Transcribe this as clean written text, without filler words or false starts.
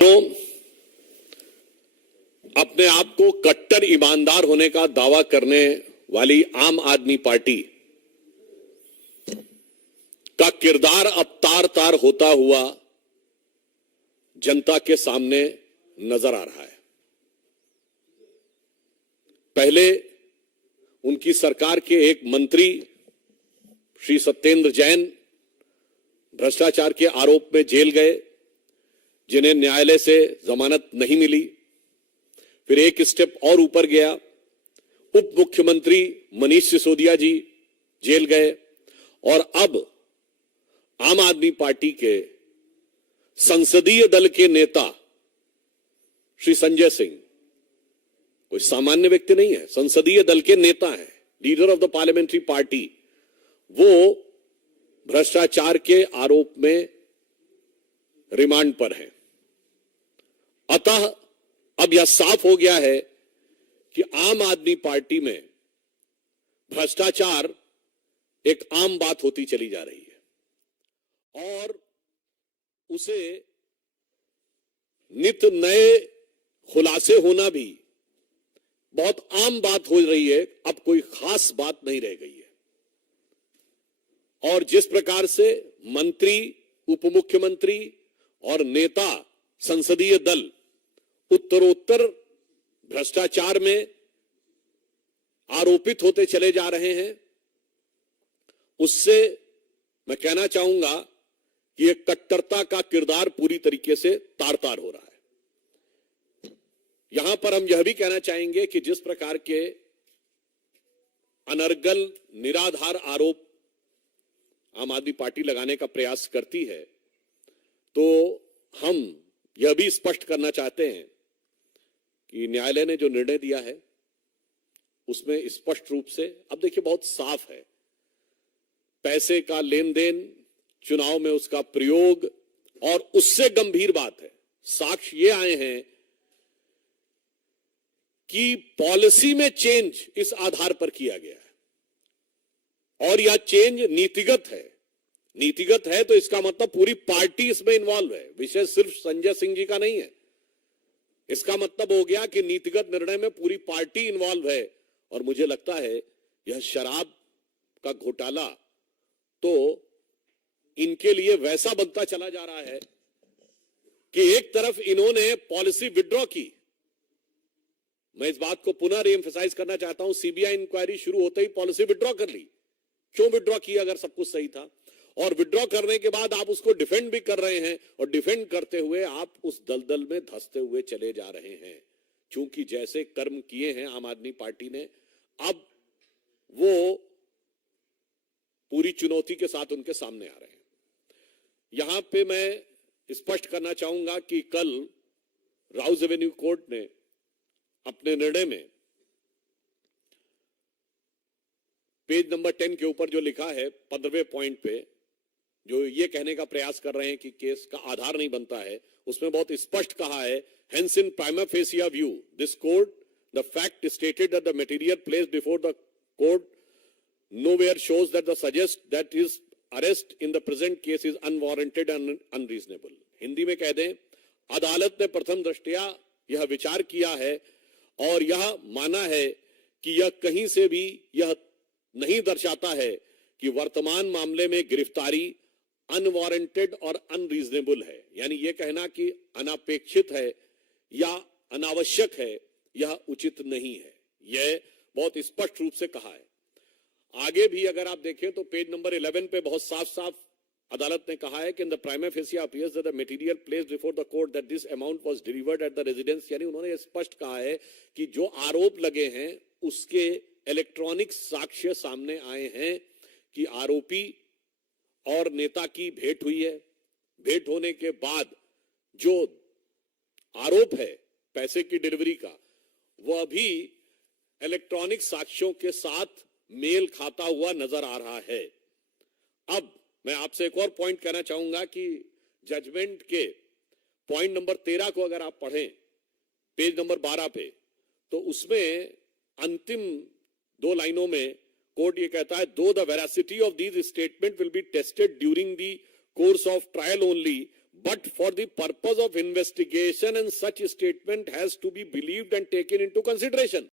तो अपने आप को कट्टर ईमानदार होने का दावा करने वाली आम आदमी पार्टी का किरदार अब तार तार होता हुआ जनता के सामने नजर आ रहा है। पहले उनकी सरकार के एक मंत्री श्री सत्येंद्र जैन भ्रष्टाचार के आरोप में जेल गए, जिन्हें न्यायालय से जमानत नहीं मिली। फिर एक स्टेप और ऊपर गया, उप मुख्यमंत्री मनीष सिसोदिया जी जेल गए और अब आम आदमी पार्टी के संसदीय दल के नेता श्री संजय सिंह, कोई सामान्य व्यक्ति नहीं है, संसदीय दल के नेता हैं, leader of the parliamentary party, वो भ्रष्टाचार के आरोप में रिमांड पर हैं। अतः अब यह साफ हो गया है कि आम आदमी पार्टी में भ्रष्टाचार एक आम बात होती चली जा रही है और उसे नित नए खुलासे होना भी बहुत आम बात हो रही है। अब कोई खास बात नहीं रह गई है और जिस प्रकार से मंत्री, उप मुख्यमंत्री और नेता संसदीय दल उत्तरोत्तर भ्रष्टाचार में आरोपित होते चले जा रहे हैं, उससे मैं कहना चाहूंगा कि यह कट्टरता का किरदार पूरी तरीके से तार तार हो रहा है। यहां पर हम यह भी कहना चाहेंगे कि जिस प्रकार के अनर्गल निराधार आरोप आम आदमी पार्टी लगाने का प्रयास करती है, तो हम यह भी स्पष्ट करना चाहते हैं कि न्यायालय ने जो निर्णय दिया है उसमें स्पष्ट रूप से, अब देखिए बहुत साफ है, पैसे का लेन देन, चुनाव में उसका प्रयोग और उससे गंभीर बात है, साक्ष्य ये आए हैं कि पॉलिसी में चेंज इस आधार पर किया गया है और यह चेंज नीतिगत है। नीतिगत है तो इसका मतलब पूरी पार्टी इसमें इन्वॉल्व है, विषय सिर्फ संजय सिंह जी का नहीं है। इसका मतलब हो गया कि नीतिगत निर्णय में पूरी पार्टी इन्वॉल्व है और मुझे लगता है यह शराब का घोटाला तो इनके लिए वैसा बनता चला जा रहा है कि एक तरफ इन्होंने पॉलिसी विड्रॉ की, मैं इस बात को पुनः रीएम्फसाइज करना चाहता हूं, सीबीआई इंक्वायरी शुरू होते ही पॉलिसी विड्रॉ कर ली। क्यों विड्रॉ किया अगर सब कुछ सही था? और विड्रॉ करने के बाद आप उसको डिफेंड भी कर रहे हैं और डिफेंड करते हुए आप उस दलदल में धंसते हुए चले जा रहे हैं। क्योंकि जैसे कर्म किए हैं आम आदमी पार्टी ने, अब वो पूरी चुनौती के साथ उनके सामने आ रहे हैं। यहां पे मैं स्पष्ट करना चाहूंगा कि कल राउज एवेन्यू कोर्ट ने अपने निर्णय में पेज नंबर 10 के ऊपर जो लिखा है 15वें पॉइंट पे, जो ये कहने का प्रयास कर रहे हैं कि केस का आधार नहीं बनता है, उसमें बहुत स्पष्ट कहा है, hence in prima fascia view this court the fact stated that the material placed before the court nowhere shows that the suggest that his arrest in the present case is unwarranted and unreasonable। Hindi में कह दें, अदालत ने प्रथम दृष्टया यह विचार किया है और यह माना है कि यह कहीं से भी यह नहीं दर्शाता है कि वर्तमान मामले में गिरफ्तारी अनवारंटेड और अनरीजनेबल है, यानी यह कहना कि अनापेक्षित है या अनावश्यक है, यह उचित नहीं है। यह बहुत स्पष्ट रूप से कहा है। आगे भी अगर आप देखें तो पेज नंबर 11 पे बहुत साफ साफ अदालत ने कहा है कि in the prima fascia appears that the material placed before the court that this amount was delivered at the residence, यानी उन्होंने स्पष्ट कहा है कि जो आरोप लगे हैं उसके इलेक्ट्रॉनिक साक्ष्य सामने आए हैं कि आरोपी और नेता की भेंट हुई है। भेंट होने के बाद जो आरोप है पैसे की डिलीवरी का, वह भी इलेक्ट्रॉनिक साक्ष्यों के साथ मेल खाता हुआ नजर आ रहा है। अब मैं आपसे एक और पॉइंट कहना चाहूंगा कि जजमेंट के पॉइंट नंबर 13 को अगर आप पढ़ें पेज नंबर 12 पे, तो उसमें अंतिम 2 लाइनों में कोर्ट ये कहता है, दो the veracity of these statement will be tested during the course of trial only but for the purpose of investigation and such statement has to be believed and taken into consideration.